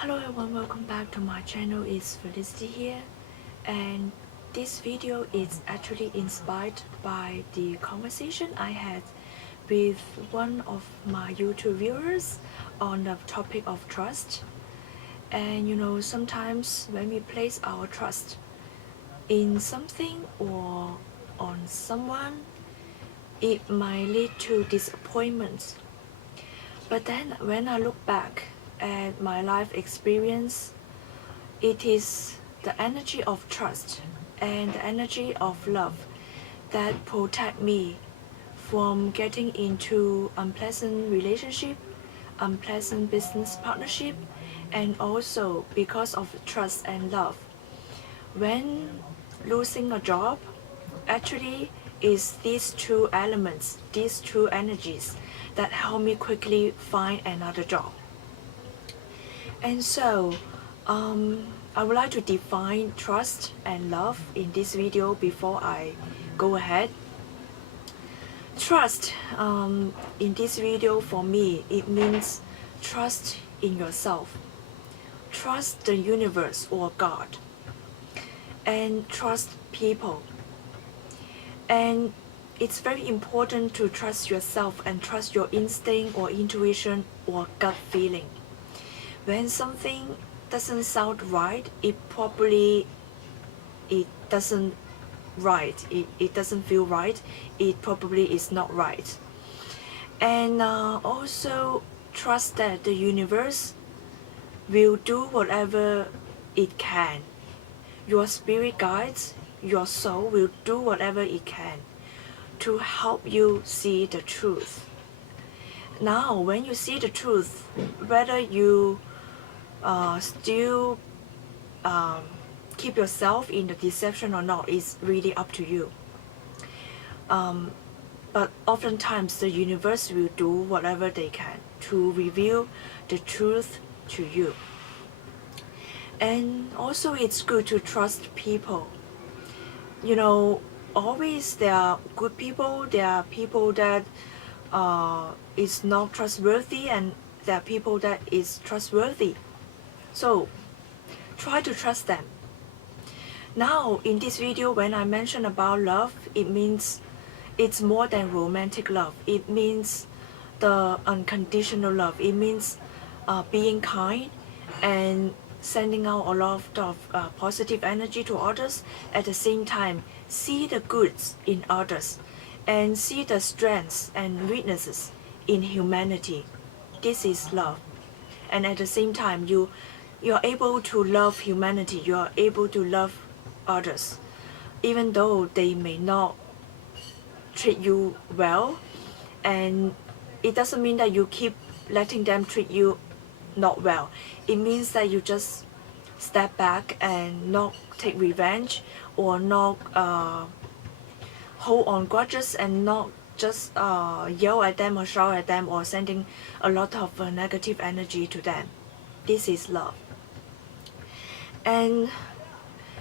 Hello everyone, welcome back to my channel. It's Felicity here, and this video is actually inspired by the conversation I had with one of my YouTube viewers on the topic of trust. And sometimes when we place our trust in something or on someone, it might lead to disappointments. But then when I look back at my life experience, it is the energy of trust and the energy of love that protect me from getting into unpleasant relationship, unpleasant business partnership, and also because of trust and love. When losing a job, actually is these two elements, these two energies that help me quickly find another job. And so, I would like to define trust and love in this video before I go ahead. Trust, in this video for me, it means trust in yourself, trust the universe or God, and trust people. And it's very important to trust yourself and trust your instinct or intuition or gut feeling. When something doesn't sound right, it doesn't it doesn't feel right, it probably is not right. And also trust that the universe will do whatever it can. Your spirit guides, your soul will do whatever it can to help you see the truth. Now when you see the truth, whether you still keep yourself in the deception or not is really up to you. But oftentimes the universe will do whatever they can to reveal the truth to you. And also it's good to trust people. Always there are good people, there are people that is not trustworthy, and there are people that is trustworthy. So try to trust them. Now in this video, when I mention about love, it means it's more than romantic love. It means the unconditional love. It means being kind and sending out a lot of positive energy to others. At the same time, see the goods in others and see the strengths and weaknesses in humanity. This is love. And at the same time, you're able to love humanity. You're able to love others, even though they may not treat you well. And it doesn't mean that you keep letting them treat you not well. It means that you just step back and not take revenge, or not hold on grudges, and not just yell at them or shout at them or sending a lot of negative energy to them. This is love. And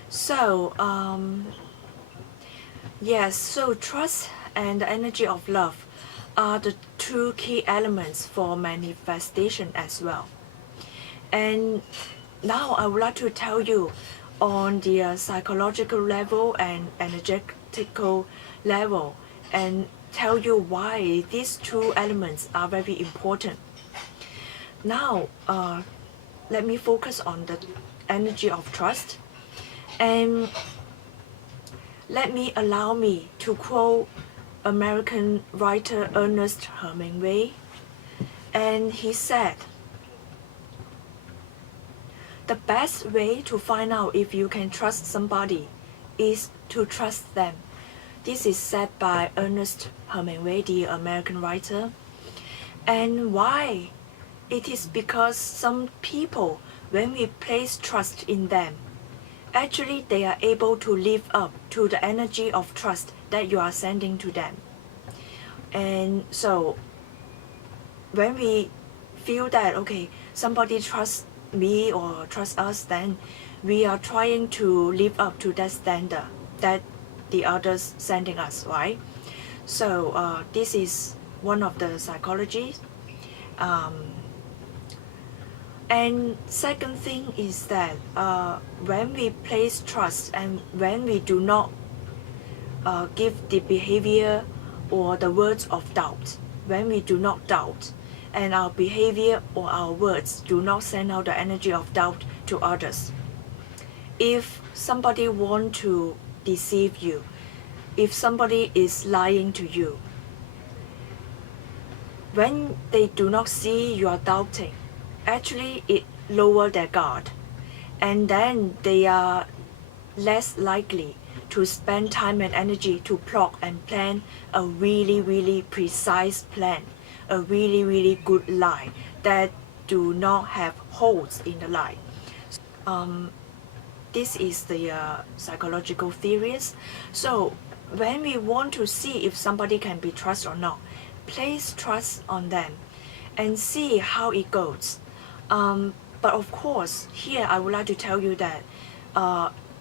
so yes, so trust and the energy of love are the two key elements for manifestation as well. And now I would like to tell you on the psychological level and energetical level, and tell you why these two elements are very important. Now let me focus on the energy of trust, and allow me to quote American writer Ernest Hemingway. And he said, "The best way to find out if you can trust somebody is to trust them." This is said by Ernest Hemingway, the American writer. And why? It is because some people, when we place trust in them, actually they are able to live up to the energy of trust that you are sending to them. And so when we feel that, okay, somebody trusts me or trusts us, then we are trying to live up to that standard that the others sending us, right? So this is one of the psychologies. And second thing is that when we place trust and when we do not give the behavior or the words of doubt, when we do not doubt and our behavior or our words do not send out the energy of doubt to others. If somebody want to deceive you, if somebody is lying to you, when they do not see you are doubting, actually it lower their guard, and then they are less likely to spend time and energy to plot and plan a really precise plan, a really good lie that do not have holes in the lie. This is the psychological theories. So when we want to see if somebody can be trusted or not, place trust on them and see how it goes. But of course, here I would like to tell you that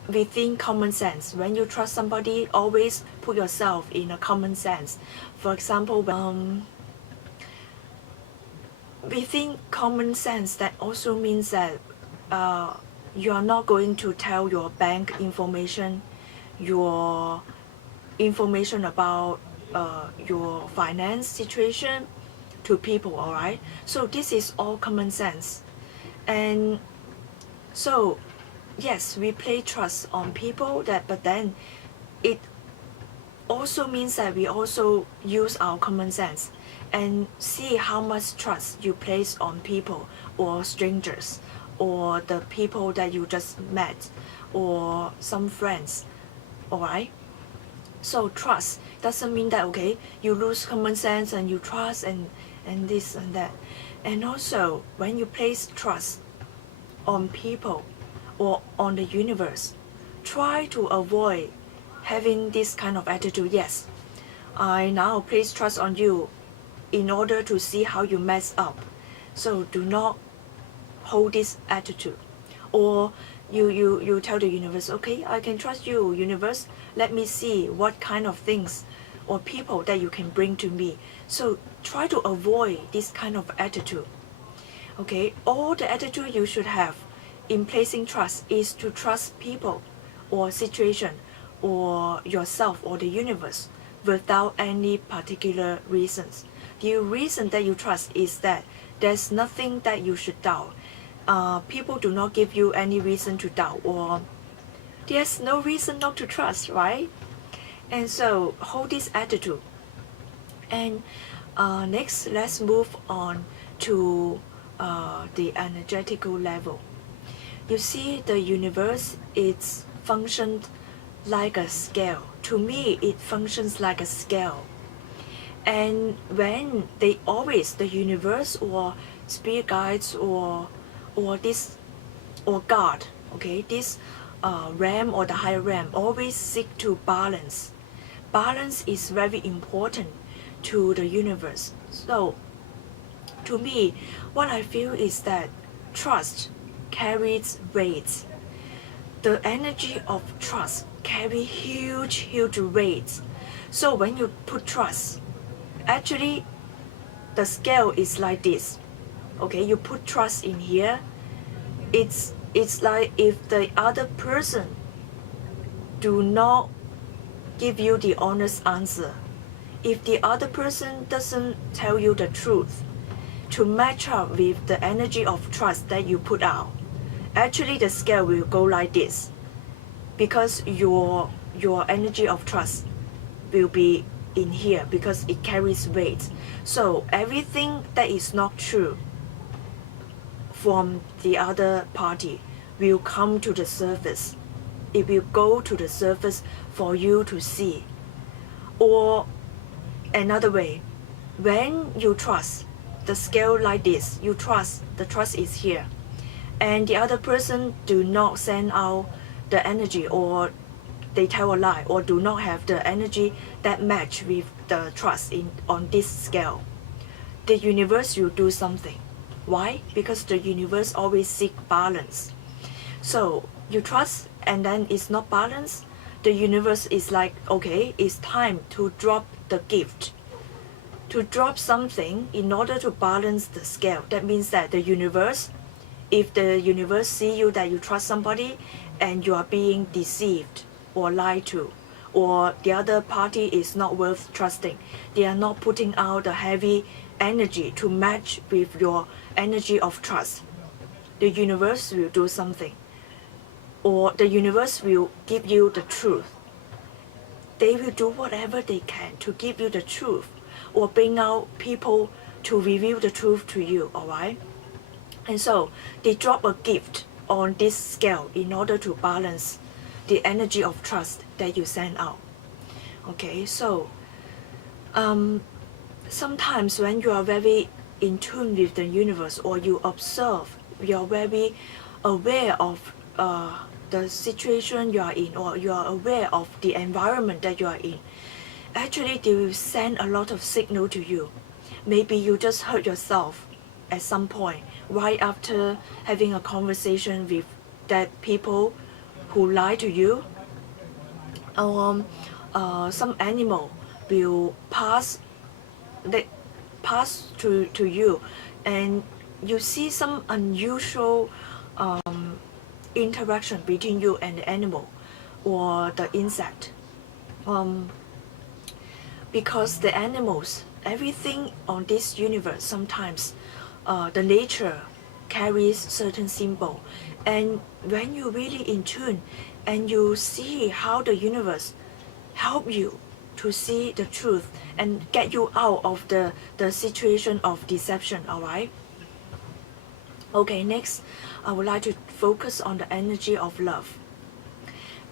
within common sense, when you trust somebody, always put yourself in a common sense. For example, within common sense, that also means that you are not going to tell your bank information, your information about your finance situation to people, all right? So this is all common sense. And so yes, we play trust on people, but then it also means that we also use our common sense and see how much trust you place on people or strangers or the people that you just met or some friends, all right? So trust doesn't mean that, okay, you lose common sense and you trust and this and that. And also, when you place trust on people or on the universe, try to avoid having this kind of attitude. Yes, I now place trust on you in order to see how you mess up. So do not hold this attitude. Or you tell the universe, okay, I can trust you, universe. Let me see what kind of things or people that you can bring to me. So try to avoid this kind of attitude. Okay, all the attitude you should have in placing trust is to trust people or situation or yourself or the universe without any particular reasons. The reason that you trust is that there's nothing that you should doubt. People do not give you any reason to doubt, or there's no reason not to trust, right? And so hold this attitude. And next, let's move on to the energetical level. You see, the universe, it's functioned like a scale. To me, it functions like a scale. And when they always, the universe or spirit guides or this or God, okay, this realm or the higher realm always seek to balance. Balance is very important to the universe. So to me, what I feel is that trust carries weight. The energy of trust carry huge weight. So when you put trust, actually the scale is like this. Okay, you put trust in here. It's like if the other person do not give you the honest answer, if the other person doesn't tell you the truth to match up with the energy of trust that you put out, actually the scale will go like this, because your energy of trust will be in here because it carries weight. So everything that is not true from the other party will come to the surface. It will go to the surface for you to see. Or another way, when you trust, the scale like this, you trust, the trust is here, and the other person do not send out the energy, or they tell a lie, or do not have the energy that match with the trust on this scale, the universe will do something. Why? Because the universe always seek balance. So you trust and then it's not balanced, the universe is like, okay, it's time to drop the gift, to drop something in order to balance the scale. That means that the universe If the universe see you that you trust somebody and you are being deceived or lied to, or the other party is not worth trusting, they are not putting out a heavy energy to match with your energy of trust, the universe will do something, or the universe will give you the truth. They will do whatever they can to give you the truth, or bring out people to reveal the truth to you, alright? And so they drop a gift on this scale in order to balance the energy of trust that you send out. Okay, so sometimes when you are very in tune with the universe, or you observe, you are very aware of the situation you are in, or you are aware of the environment that you are in, actually they will send a lot of signal to you. Maybe you just hurt yourself at some point right after having a conversation with that people who lie to you. Some animal will pass to you, and you see some unusual interaction between you and the animal or the insect, because the animals, everything on this universe, sometimes the nature carries certain symbol, and when you really in tune and you see how the universe help you to see the truth and get you out of the situation of deception, alright? Okay, next I would like to focus on the energy of love.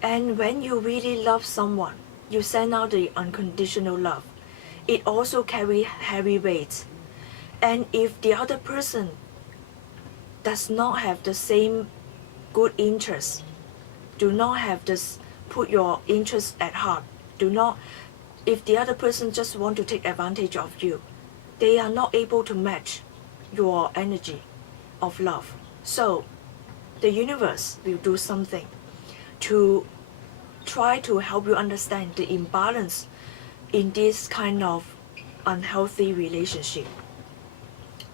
And when you really love someone, you send out the unconditional love. It also carries heavy weight. And if the other person does not have the same good interest, do not have this, put your interest at heart, if the other person just want to take advantage of you, they are not able to match your energy of love. So the universe will do something to try to help you understand the imbalance in this kind of unhealthy relationship.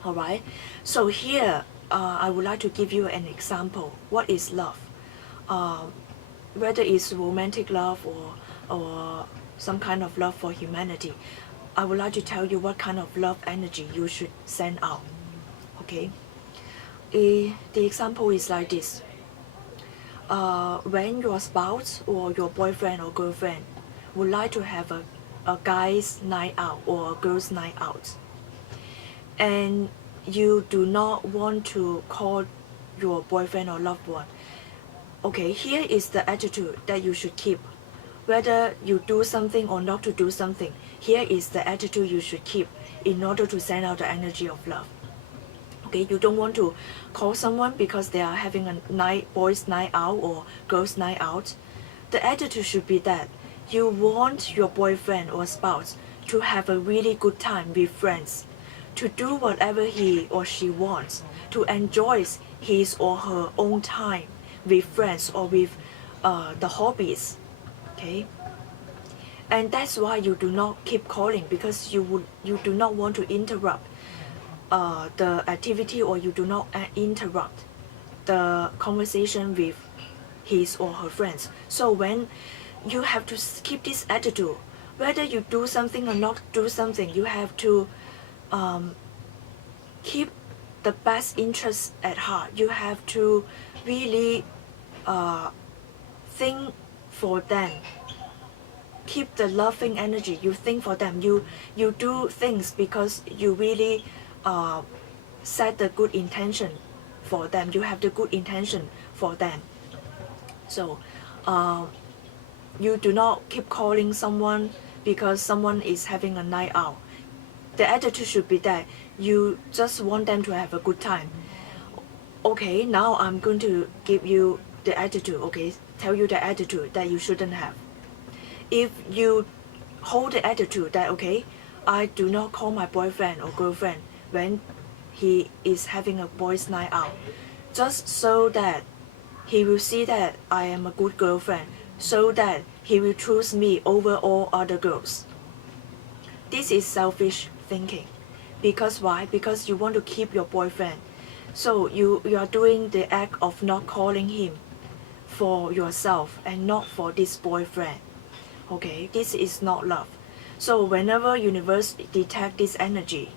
Alright, so here I would like to give you an example. What is love? Whether it's romantic love or some kind of love for humanity, I would like to tell you what kind of love energy you should send out. Okay, the example is like this. When your spouse or your boyfriend or girlfriend would like to have a guy's night out or a girl's night out, and you do not want to call your boyfriend or loved one, okay, here is the attitude that you should keep. Whether you do something or not to do something, here is the attitude you should keep in order to send out the energy of love. Okay, you don't want to call someone because they are having a boys' night out or girls' night out. The attitude should be that you want your boyfriend or spouse to have a really good time with friends, to do whatever he or she wants, to enjoy his or her own time with friends or with the hobbies. Okay, and that's why you do not keep calling, because you do not want to interrupt the activity, or you do not interrupt the conversation with his or her friends. So when you have to keep this attitude, whether you do something or not do something, you have to keep the best interest at heart. You have to really think for them. Keep the loving energy. You think for them. You do things because you really set the good intention for them. You have the good intention for them. So you do not keep calling someone because someone is having a night out. The attitude should be that you just want them to have a good time. Okay, now I'm going to give you the attitude, okay, tell you the attitude that you shouldn't have. If you hold the attitude that, okay, I do not call my boyfriend or girlfriend when he is having a boys' night out, just so that he will see that I am a good girlfriend, so that he will choose me over all other girls. This is selfish thinking. Because why? Because you want to keep your boyfriend So you are doing the act of not calling him for yourself and not for this boyfriend. Okay, this is not love. So whenever universe detect this energy,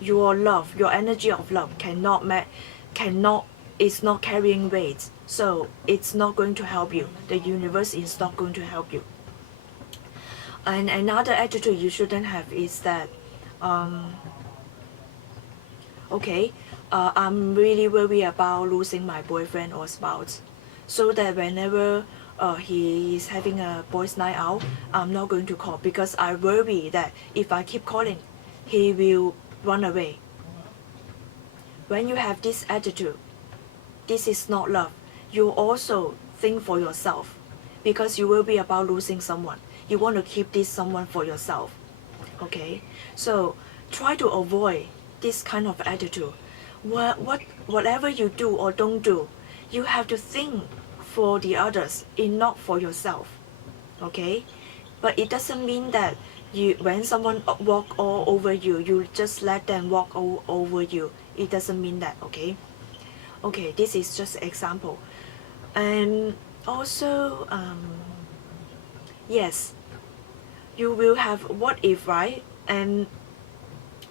your love, your energy of love cannot is not carrying weight. So it's not going to help you. The universe is not going to help you. And another attitude you shouldn't have is that, okay, I'm really worried about losing my boyfriend or spouse, so that whenever he is having a boys' night out, I'm not going to call because I worry that if I keep calling, he will run away. When you have this attitude, this is not love. You also think for yourself because you worry about losing someone. You want to keep this someone for yourself. Okay, so try to avoid this kind of attitude. Whatever you do or don't do, you have to think for the others and not for yourself. Okay, but it doesn't mean that when someone walk all over you, you just let them walk all over you. It doesn't mean that. Okay, this is just an example. And also, yes, you will have what if, right? And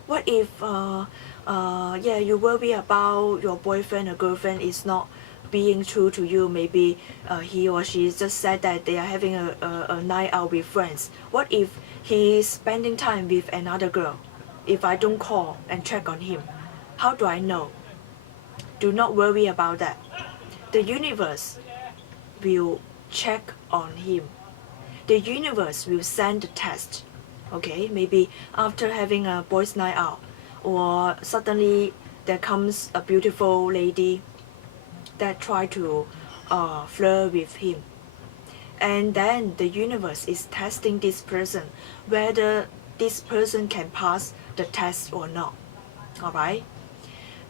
what if yeah, you worry about your boyfriend or girlfriend is not being true to you. Maybe he or she just said that they are having a night out with friends. What if he is spending time with another girl? If I don't call and check on him, how do I know? Do not worry about that. The universe will check on him. The universe will send the test. Okay, maybe after having a boys' night out, or suddenly there comes a beautiful lady that try to flirt with him, and then the universe is testing this person whether this person can pass the test or not. All right,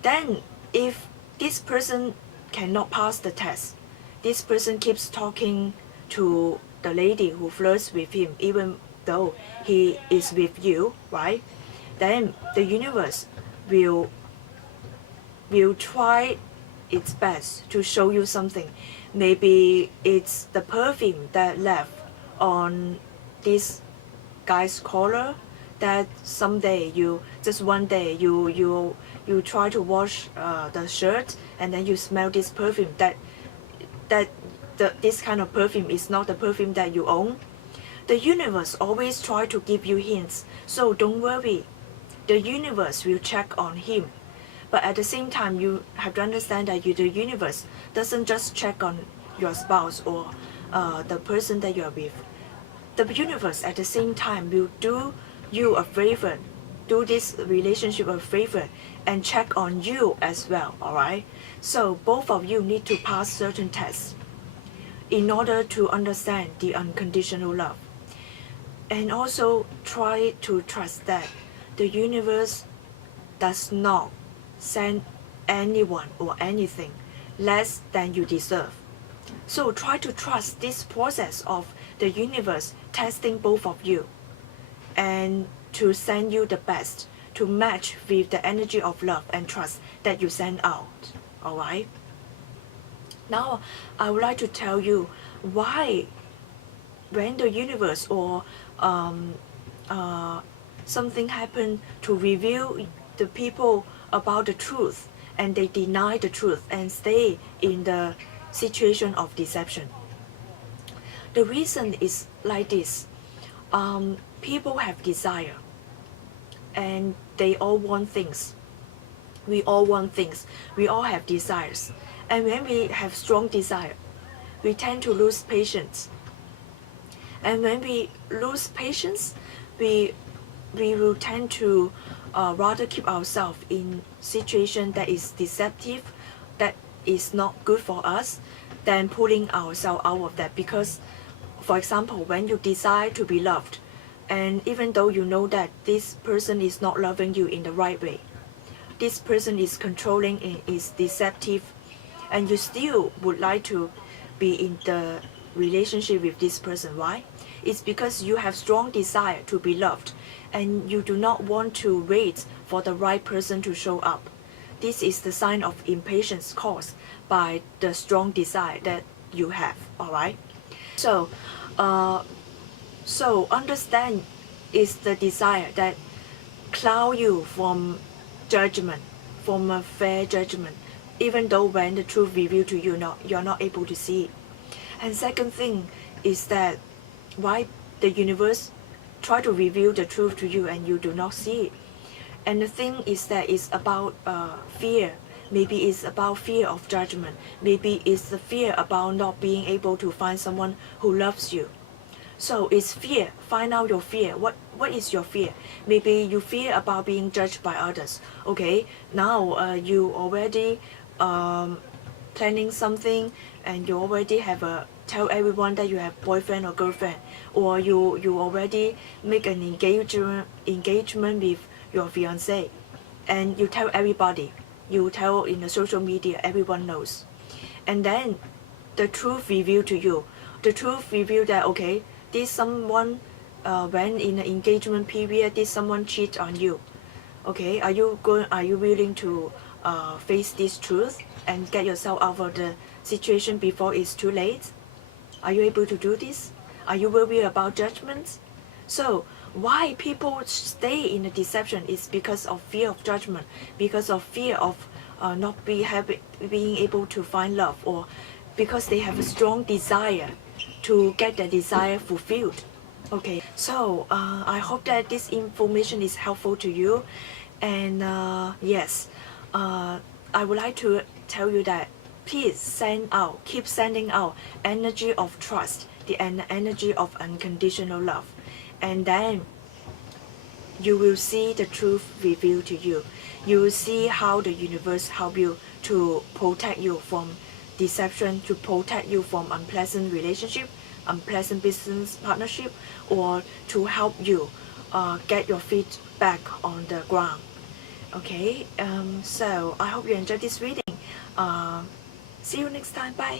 then if this person cannot pass the test, this person keeps talking to the lady who flirts with him even though he is with you, right? Then the universe will try its best to show you something. Maybe it's the perfume that left on this guy's collar, that someday one day you try to wash the shirt and then you smell this perfume, this kind of perfume is not the perfume that you own. The universe always try to give you hints, so don't worry. The universe will check on him. But at the same time, you have to understand that the universe doesn't just check on your spouse or the person that you are with. The universe at the same time will do you a favor, do this relationship a favor, and check on you as well, alright? So both of you need to pass certain tests in order to understand the unconditional love. And also try to trust that the universe does not send anyone or anything less than you deserve. So try to trust this process of the universe testing both of you and to send you the best to match with the energy of love and trust that you send out. Alright? Now I would like to tell you why when the universe or something happened to reveal the people about the truth and they deny the truth and stay in the situation of deception. The reason is like this. People have desire and they all want things. We all want things. We all have desires. And when we have strong desire, we tend to lose patience. And when we lose patience, we will tend to rather keep ourselves in situation that is deceptive, that is not good for us, than pulling ourselves out of that. Because, for example, when you desire to be loved, and even though you know that this person is not loving you in the right way, this person is controlling and is deceptive, and you still would like to be in the relationship with this person. Why? It's because you have strong desire to be loved and you do not want to wait for the right person to show up. this is the sign of impatience caused by the strong desire that you have. All right. So, so understand is the desire that cloud you from judgment, from a fair judgment, even though when the truth revealed to you, you're not able to see it. And second thing is that why the universe try to reveal the truth to you and you do not see it. And the thing is that it's about fear. Maybe it's about fear of judgment. Maybe it's the fear about not being able to find someone who loves you. So it's fear. Find out your fear. What is your fear? Maybe you fear about being judged by others. Okay, now you already planning something and you already have tell everyone that you have boyfriend or girlfriend, or you already make an engagement with your fiance, and you tell everybody. You tell in the social media, everyone knows. And then the truth revealed to you. The truth revealed that okay, this someone when in the engagement period, did someone cheat on you? Okay, are you willing to face this truth and get yourself out of the situation before it's too late? Are you able to do this? Are you worried about judgments? So why people stay in the deception is because of fear of judgment, because of fear of not being able to find love, or because they have a strong desire to get their desire fulfilled. Okay, so I hope that this information is helpful to you. And yes, I would like to tell you that please keep sending out energy of trust, the energy of unconditional love. And then you will see the truth revealed to you. You will see how the universe help you to protect you from deception, to protect you from unpleasant relationship, unpleasant business partnership, or to help you get your feet back on the ground. Okay, so I hope you enjoyed this reading. See you next time. Bye.